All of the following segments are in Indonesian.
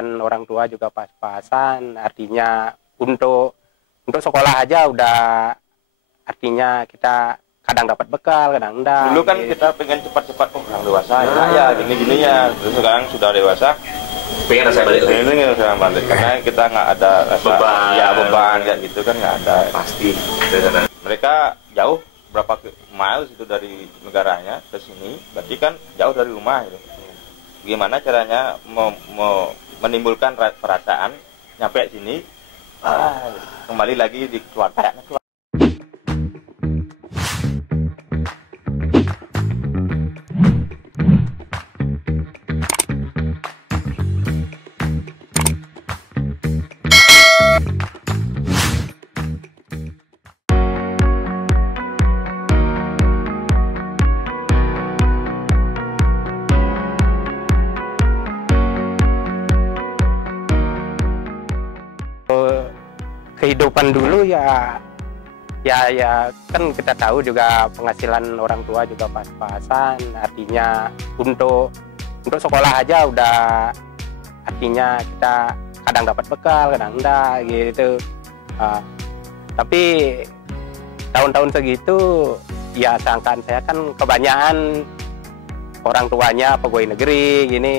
penghasilan orang tua juga pas-pasan, artinya untuk sekolah aja udah, artinya kita kadang dapat bekal, kadang enggak. Dulu kan kita pengen cepat-cepat, orang dewasa ya gini-gini ya, terus sekarang sudah dewasa pengen saya balik lagi. Ini saya balik karena kita nggak ada rasa beban kayak gitu kan, nggak ada. Pasti. Mereka jauh berapa miles itu dari negaranya ke sini, berarti kan jauh dari rumah gitu. Gimana caranya menimbulkan perasaan nyampe sini, kembali lagi di keluarga. Kehidupan dulu ya kan kita tahu juga penghasilan orang tua juga pas-pasan, artinya untuk sekolah aja udah, artinya kita kadang dapat bekal, kadang enggak gitu. Tapi tahun-tahun segitu ya sangkaan saya kan kebanyakan orang tuanya pegawai negeri gini.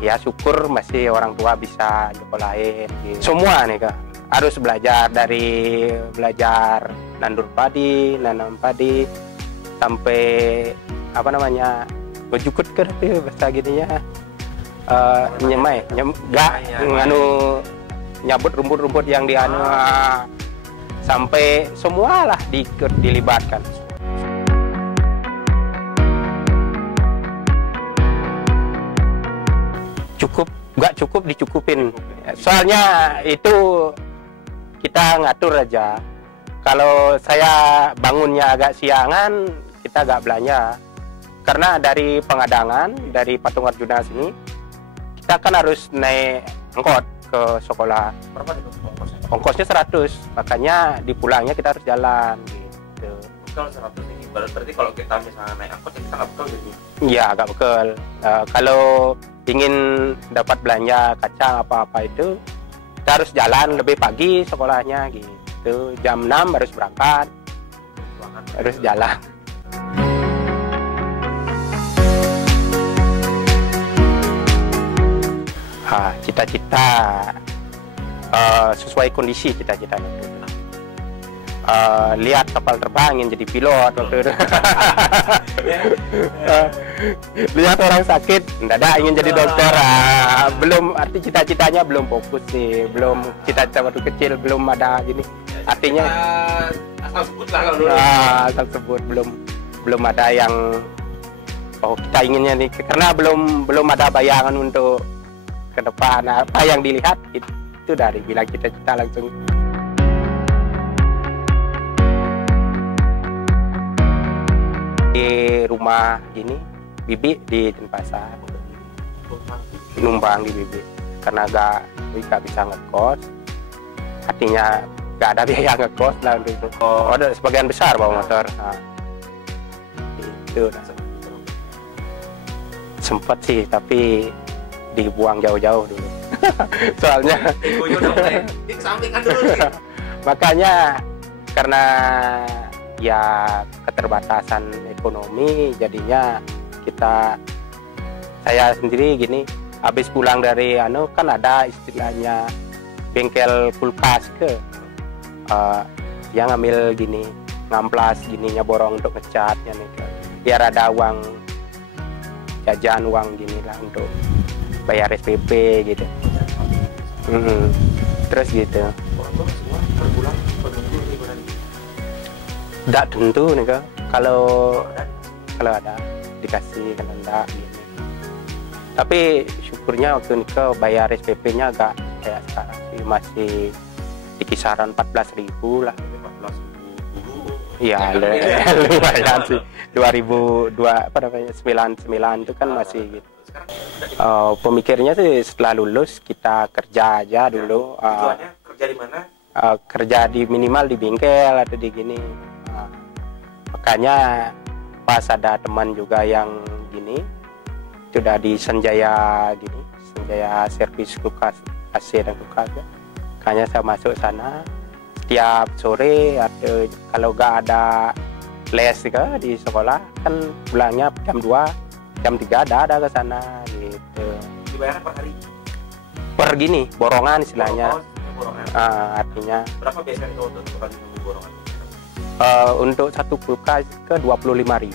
Ya syukur masih orang tua bisa nyekolahin gitu. Semua nih Kak harus belajar, dari belajar nandur padi, nanam padi, sampai apa namanya ngejukut ke bahasa gininya, nyemai nganu nyabut rumput-rumput yang di anu, sampai semua lah dilibatkan. Nggak cukup dicukupin, soalnya itu kita ngatur aja. Kalau saya bangunnya agak siangan, kita agak belanja, karena dari Pengadangan, dari Patung Arjuna sini kita kan harus naik angkot ke sekolah. Berapa itu ongkosnya? Ongkosnya 100, makanya di pulangnya kita harus jalan gitu. Kalau 100 ini berarti kalau kita misalnya naik angkot kita nggak bekal jadi? Iya agak bekal. Kalau ingin dapat belanja kacang apa-apa itu kita harus jalan lebih pagi sekolahnya gitu, jam 6 harus berangkat, harus jalan. Cita-cita sesuai kondisi cita-cita itu. Lihat kapal terbang ingin jadi pilot waktu itu. Lihat orang sakit mendadak ingin jadi dokter. Belum, arti cita-citanya belum fokus sih, belum cita-cita waktu kecil belum ada gini, artinya asal sebut lah kalau dulu. Asal sebut, belum ada yang kita inginnya nih, karena belum ada bayangan untuk ke depan. Apa yang dilihat itu dari bilang cita-cita langsung. Di rumah gini, Bibi di Denpasar, numpang di Bibi, karena gak bisa ngekos, artinya gak ada biaya ngekos lah untuk itu. Ada sebagian besar bawa motor. Itu sempet sih, tapi dibuang jauh-jauh dulu. Soalnya makanya karena ya keterbatasan ekonomi, jadinya saya sendiri gini, habis pulang dari kan ada istilahnya bengkel kulkas yang ngambil gini, ngamplas gininya, borong untuk ngecatnya nih, biar ada uang jajan, uang gini lah untuk bayar SPP gitu. Terus gitu. Tidak tentu nih Kak, kalau ada dikasih, kalau enggak gini. Tapi syukurnya waktu itu bayar SPP-nya agak kayak sekarang sih, masih di kisaran 14.000 lah. 14.000 Iya, lumayan sih. 2099 itu kan masih gitu. Pemikirnya sih setelah lulus kita kerja aja dulu. Tujuannya kerja di mana? Kerja di minimal di bengkel atau di gini. Makanya pas ada teman juga yang gini, sudah di Sanjaya gini, Senjaya servis kulkas AC dan kulkas ya. Makanya saya masuk sana setiap sore, atau kalau nggak ada les ke di sekolah kan pulangnya jam 2 jam 3 ada ke sana gitu. Dibayarkan per hari? Per gini borongan istilahnya. Borongan. Artinya Berapa biasanya kalau untuk kali nunggu borongan? untuk satu kulkas ke 25.000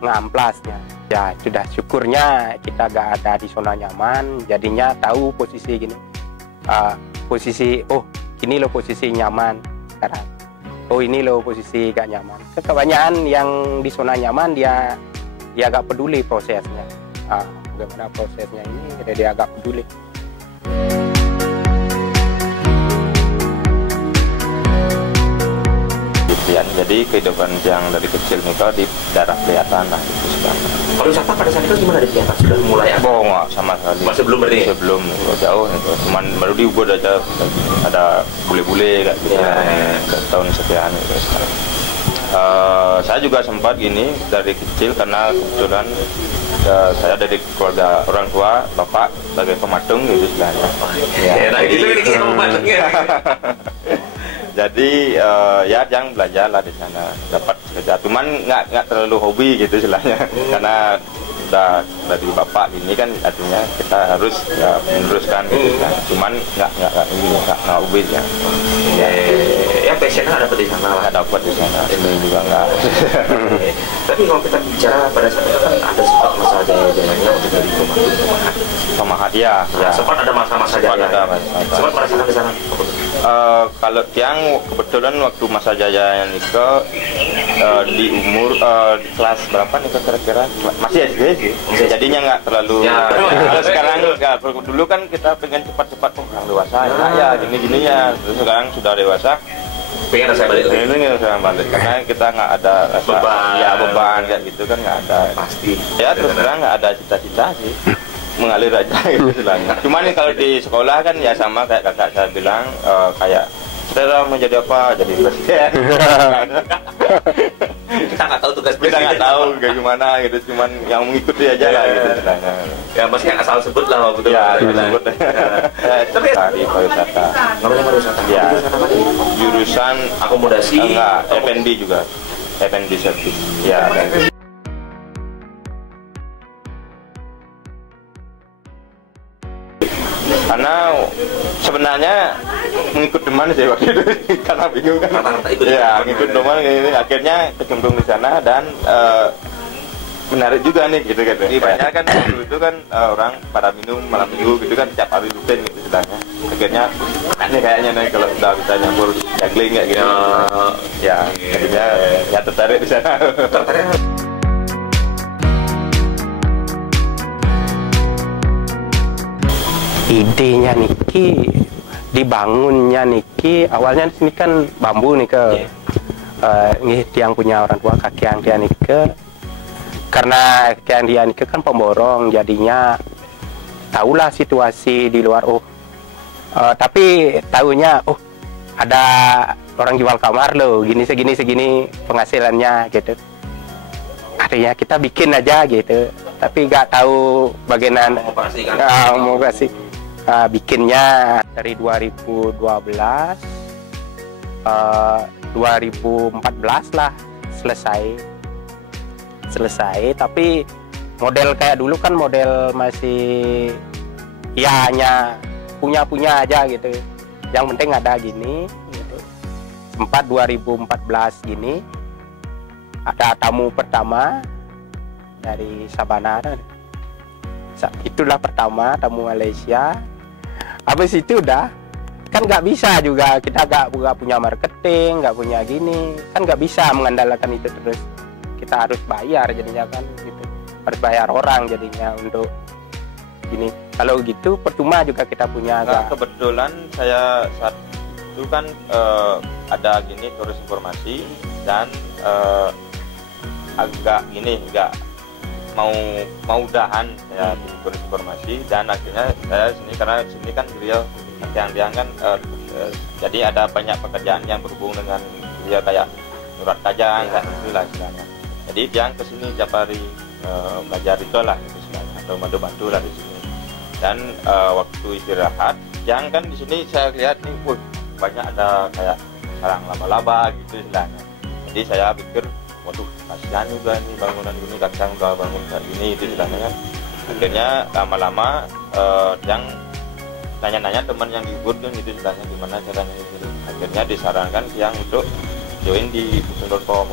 ngamplasnya. Ya sudah, syukurnya kita gak ada di zona nyaman, jadinya tahu posisi gini. Posisi ini loh posisi nyaman sekarang. Oh ini loh posisi gak nyaman. Kebanyakan yang di zona nyaman dia gak peduli prosesnya. Bagaimana prosesnya ini dia agak peduli. Jadi kehidupan yang dari kecil nih kalau di daerah kelihatan lah itu sebenarnya. Kalau wisata pada saat itu gimana di Kelihatan? Sudah mulai apa? Nggak sama sekali. Masih belum berarti? Sebelum jauh itu. Cuman baru di Ubud aja ada bule-bule kayak gitu. Tahun sekian gitu. Saya juga sempat gini dari kecil karena kebetulan saya dari keluarga orang tua bapak sebagai pematung gitu istilahnya. Jadi ya yang belajar lah di sana, dapat kerja. Cuman nggak terlalu hobi gitu istilahnya, karena udah dari bapak ini kan artinya kita harus meneruskan gitu kan. Cuman nggak hobi ya. Ya passionnya ada di sana lah. Nggak dapat di sana, ini juga nggak. Tapi kalau kita bicara pada saat itu kan ada sempat masa jaya-jayanya untuk dari Pemahat ya. Sempat ada masa-masa jaya. Sempat merasakan di sana. Kalau yang kebetulan waktu masa jaya nikah di umur di kelas berapa nih kira-kira masih SD sih, jadinya nggak terlalu kalau sekarang dulu kan kita pengen cepat-cepat orang dewasa ya gini-gini ya, terus sekarang sudah dewasa pengen saya balik lagi. Ini saya balik karena kita nggak ada beban kayak gitu kan, nggak ada pasti ya, terus terang nggak ada cita-cita sih, mengalir aja gitu istilahnya. Cuman kalau di sekolah kan ya sama kayak kakak saya bilang, kayak saya mau jadi apa, jadi presiden. Kita nggak tahu tugas Kita presiden, nggak tahu kayak gimana gitu, cuman yang mengikuti aja lah gitu istilahnya. Ya masih yang asal sebut lah betul. Ya disebut. Tapi Dari pariwisata. namanya pariwisata. Ya. Jurusan apa nih? Jurusan Akomodasi. enggak, F&B juga. F&B service. Ya. Karena sebenarnya mengikut teman sih waktu itu karena bingung kan. Rata-rata ikut Ya, ngikut teman ini akhirnya kecemplung di sana dan menarik juga nih gitu kan. Banyak kan dulu itu kan orang pada minum malam minggu gitu kan tiap hari rutin gitu istilahnya. Akhirnya aneh kayaknya nih kalau udah bisa nyampur juggling kayak gitu. Ya, akhirnya ya tertarik di sana. Tertarik. Idenya niki, dibangunnya niki, awalnya di sini kan bambu nih ke, ini tiang punya orang tua kaki yang dia nike, karena kaki yang dia nike kan pemborong, jadinya tahulah situasi di luar, tapi tahunya ada orang jual kamar loh, gini segini penghasilannya gitu, artinya kita bikin aja gitu, tapi nggak tahu bagaimana mau kasih. Bikinnya dari 2012 2014 lah selesai, tapi model kayak dulu kan model masih ya hanya punya aja gitu, yang penting ada gini gitu. Sempat 2014 gini ada tamu pertama dari Sabana, itulah pertama tamu Malaysia. Habis itu udah kan nggak bisa juga, kita nggak punya marketing, nggak punya gini, kan nggak bisa mengandalkan itu terus, kita harus bayar jadinya kan gitu, harus bayar orang jadinya untuk gini. Kalau gitu percuma juga kita punya. Kebetulan saya saat itu kan ada gini turis informasi dan agak gini nggak mau udahan ya di turis informasi, dan akhirnya saya sini karena sini kan beliau yang kan jadi ada banyak pekerjaan yang berhubung dengan dia kayak surat kajang kan itulah istilahnya. Jadi dia kesini tiap hari belajar itu lah gitu istilahnya, atau bantu lah di sini. Dan waktu istirahat, yang kan di sini saya lihat nih, banyak ada kayak sarang laba-laba gitu istilahnya. Jadi saya pikir, waduh kasihan juga nih bangunan ini, kadang udah bangun kayak gini itu istilahnya kan. Akhirnya lama-lama yang nanya-nanya teman yang di Ubud kan gitu istilahnya gimana caranya gitu. Akhirnya disarankan yang untuk join di booking.com.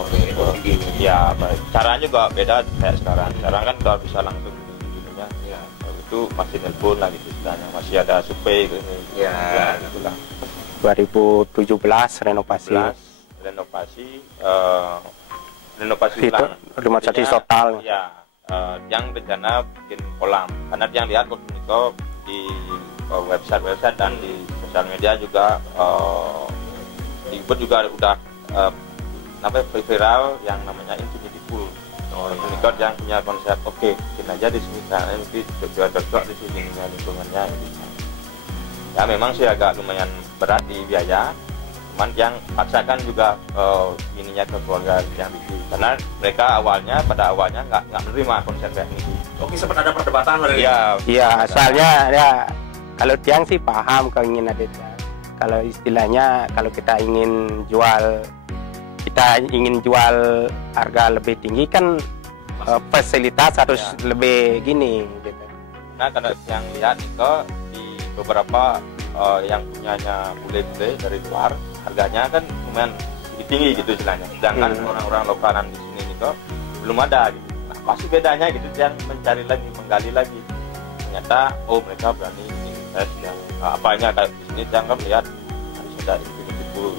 Ya, caranya juga beda kayak sekarang. Sekarang kan udah bisa langsung gitunya. Ya, itu masih nelpon lah gitu istilahnya, masih ada survei gitu. Ya, gitulah. 2017 renovasi ulang. Rumah sakit total. Ya, yang rencana bikin kolam. Karena yang lihat waktu itu di website dan di sosial media juga di Ubud juga udah viral yang namanya infinity pool. Ini yang punya konsep bikin aja di sini karena nanti cocok di sini lingkungannya. Ya memang sih agak lumayan berat di biaya, cuman yang paksakan juga ininya ke keluarga yang bikin karena mereka pada awalnya nggak menerima konsep teknik. Oke, sempat ada perdebatan dari. Iya, asalnya ya kalau tiang sih paham keinginan dia. Kalau istilahnya kalau kita ingin jual harga lebih tinggi kan fasilitas harus lebih gini gitu. Nah, karena yang lihat itu di beberapa yang punyanya bule-bule dari luar harganya kan lumayan tinggi gitu istilahnya. Sedangkan orang-orang lokalan di sini itu belum ada gitu. Nah, pasti bedanya gitu yang mencari lagi, menggali lagi. Ternyata mereka berani invest yang apanya kayak di sini jangan lihat harus ada infinity pool.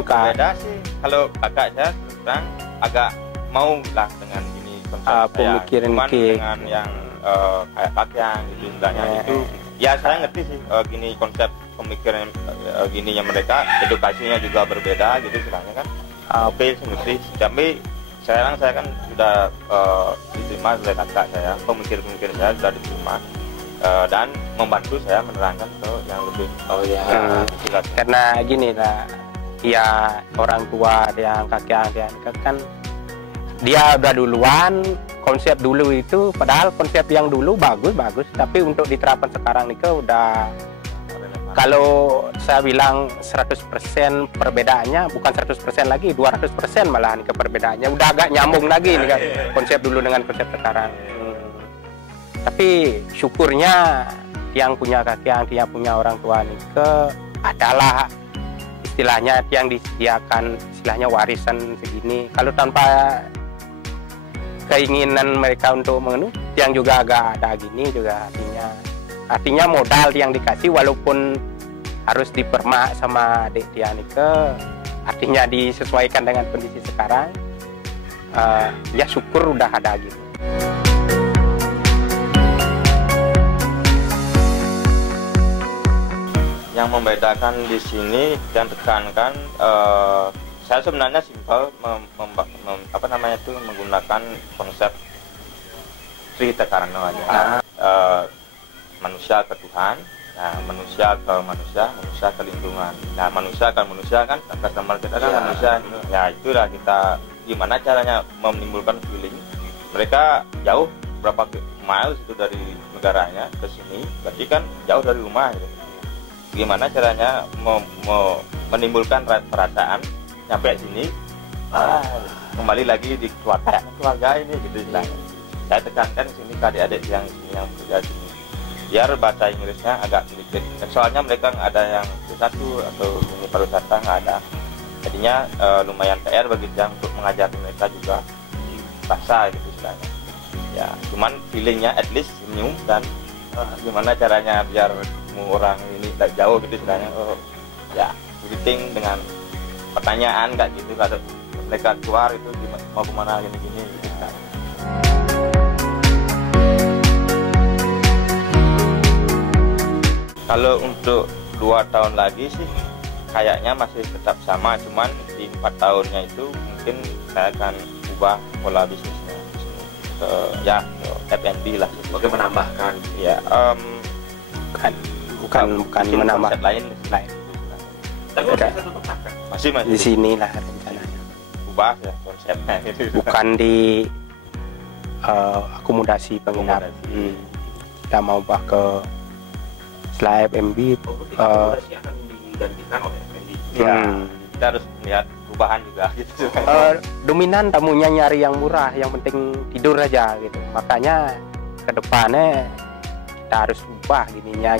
Beda sih kalau kakak saya terang agak mau lah dengan ini konsep pemikiran dengan yang kayak pakaian gitu istilahnya itu ya saya ngerti sih gini konsep pemikiran gininya mereka, edukasinya juga berbeda gitu istilahnya kan. Oke, ngerti. Tapi sekarang saya kan sudah diterima oleh kakak saya, pemikir-pemikir saya sudah diterima dan membantu saya menerangkan ke yang lebih karena gini lah ya, orang tua yang kakek kan dia udah duluan konsep dulu itu, padahal konsep yang dulu bagus tapi untuk diterapkan sekarang nih udah kalau saya bilang 100% perbedaannya bukan 100% lagi, 200% malahan ke perbedaannya udah agak nyambung lagi nih kan konsep dulu dengan konsep sekarang. Tapi syukurnya yang punya kakek, yang punya orang tua nih adalah istilahnya yang disediakan istilahnya warisan segini. Kalau tanpa keinginan mereka untuk mengenuh, yang juga agak ada gini juga artinya modal yang dikasih walaupun harus dipermak sama adik dia Nike, artinya disesuaikan dengan kondisi sekarang. Ya syukur udah ada gitu. Yang membedakan di sini dan tekankan saya sebenarnya simpel menggunakan konsep Sri Tekarno aja. Manusia ke Tuhan, nah, manusia ke manusia, manusia ke lingkungan. Nah, manusia kan customer kita kan manusia. Ya itulah kita gimana caranya menimbulkan feeling. Mereka jauh berapa miles itu dari negaranya ke sini, berarti kan jauh dari rumah gitu. Gimana caranya menimbulkan perasaan nyampe sini kembali lagi di keluarga ini gitu istilahnya. Saya tekankan sini ke adik-adik yang bekerja sini biar bahasa Inggrisnya agak sedikit, soalnya mereka nggak ada yang S1 atau ini pariwisata nggak ada, jadinya lumayan PR bagi dia untuk mengajar mereka juga bahasa gitu istilahnya. Ya cuman feelingnya at least senyum dan gimana caranya biar orang ini tak jauh gitu istilahnya. Ya greeting dengan pertanyaan kayak gitu, kalau mereka keluar itu mau kemana gini-gini gitu istilahnya. Kalau untuk 2 tahun lagi sih kayaknya masih tetap sama, cuman di 4 tahunnya itu mungkin saya akan ubah pola bisnisnya ke F&B lah. Oke, menambahkan. Ya, bukan menambah lain. Tapi masih tetap makan. Masih di sini lah rencananya. ubah ya konsepnya gitu. bukan di akomodasi penginap. Kita mau ubah ke setelah FMB. Akomodasi akan digantikan oleh Fendi. Ya, kita harus melihat perubahan juga gitu. Dominan tamunya nyari yang murah, yang penting tidur aja gitu. Makanya ke depannya kita harus ubah gininya.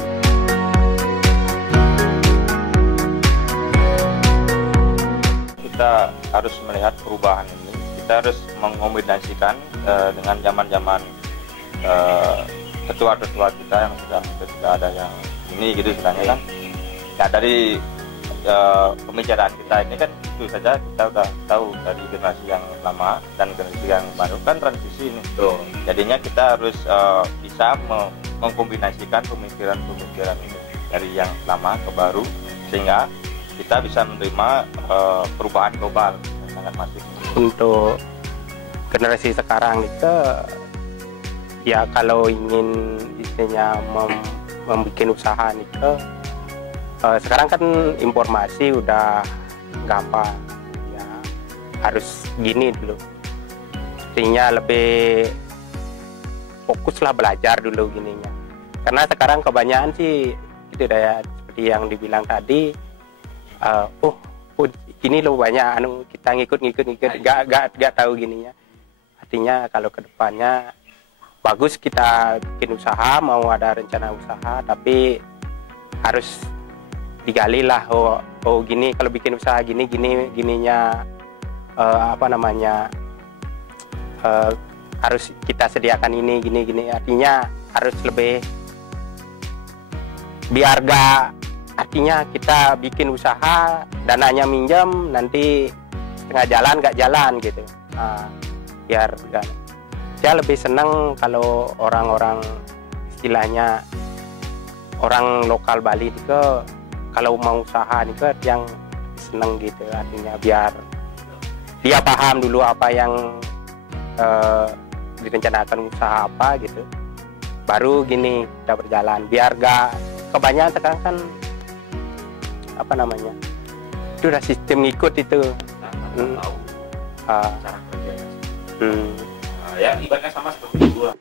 Kita harus melihat perubahan ini. Kita harus mengombinasikan dengan zaman-zaman tetua-tetua kita yang sudah ada yang ini gitu sebenarnya kan. Ya dari pembicaraan kita ini kan itu saja kita udah tahu dari generasi yang lama dan generasi yang baru kan transisi ini. Jadinya kita harus bisa mengkombinasikan pemikiran-pemikiran ini dari yang lama ke baru sehingga kita bisa menerima perubahan global yang sangat masif. Untuk Generasi sekarang itu ya kalau ingin istilahnya membuat usaha itu sekarang kan informasi udah gampang ya, harus gini dulu, artinya lebih fokuslah belajar dulu gininya, karena sekarang kebanyakan sih itu ya seperti yang dibilang tadi, gini loh banyak kita ngikut gak tahu gininya. Artinya kalau kedepannya bagus kita bikin usaha, mau ada rencana usaha, tapi harus digali lah. Oh gini kalau bikin usaha gininya harus kita sediakan gini. Artinya harus lebih, biar artinya kita bikin usaha dananya minjem nanti setengah jalan gak jalan gitu. Biar saya lebih senang kalau orang-orang istilahnya orang lokal Bali itu kalau mau usaha itu yang seneng gitu, artinya biar dia paham dulu apa yang direncanakan usaha apa gitu, baru gini kita berjalan, biar gak kebanyakan sekarang kan itu udah sistem ngikut itu. Tahu cara kerjanya. Ya ibaratnya sama seperti gua.